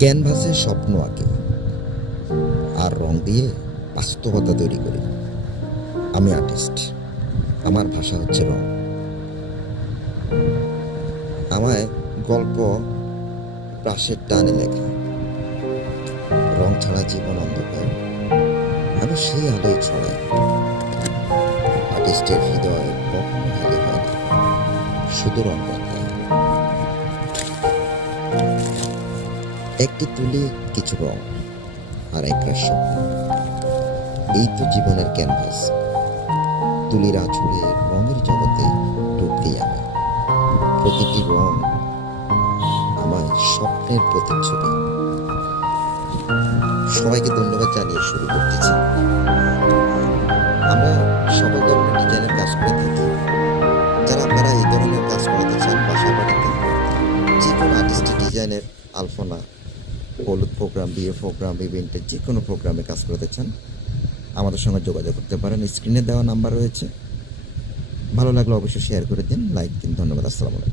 ক্যানভাসে স্বপ্ন আঁকে আর রং দিয়ে বাস্তবতা তৈরি করি। আমি আর্টিস্ট, আমার ভাষা হচ্ছে রং। আমায় গল্প ব্রাশের টানে লেখা, রং ছাড়া জীবন অন্ধকার, আমি সেই আলোয় ছড়াই। আর্টিস্টের হৃদয় কখনো খালি হয় না, শুধু রং দেখায়। একটি তুলি, কিছু রং আর একরাশ স্বপ্ন, এই তো জীবনের ক্যানভাস। তুলির আঁচড়ে রঙের জগতে ডুব দিই আমি। প্রতিটি রং আমার স্বপ্নের প্রতিচ্ছবি। সবাইকে ধন্যবাদ জানিয়ে শুরু করতেছি। আমরা সকল ধরনের ডিজাইনের কাজ করে থাকি। যারা আপনারা এই ধরনের কাজ করাতে চান বাসা বাড়িতে, যে কোনো আর্টিস্টিক ডিজাইনের, আলপনা, হলুদ প্রোগ্রাম, বিয়ে প্রোগ্রাম, ইভেন্টের যে কোনো প্রোগ্রামে কাজ করতে চান, আমাদের সঙ্গে যোগাযোগ করতে পারেন। স্ক্রিনে দেওয়া নাম্বার রয়েছে। ভালো লাগলে অবশ্যই শেয়ার করে দিন, লাইক দিন। ধন্যবাদ। আসসালামু আলাইকুম।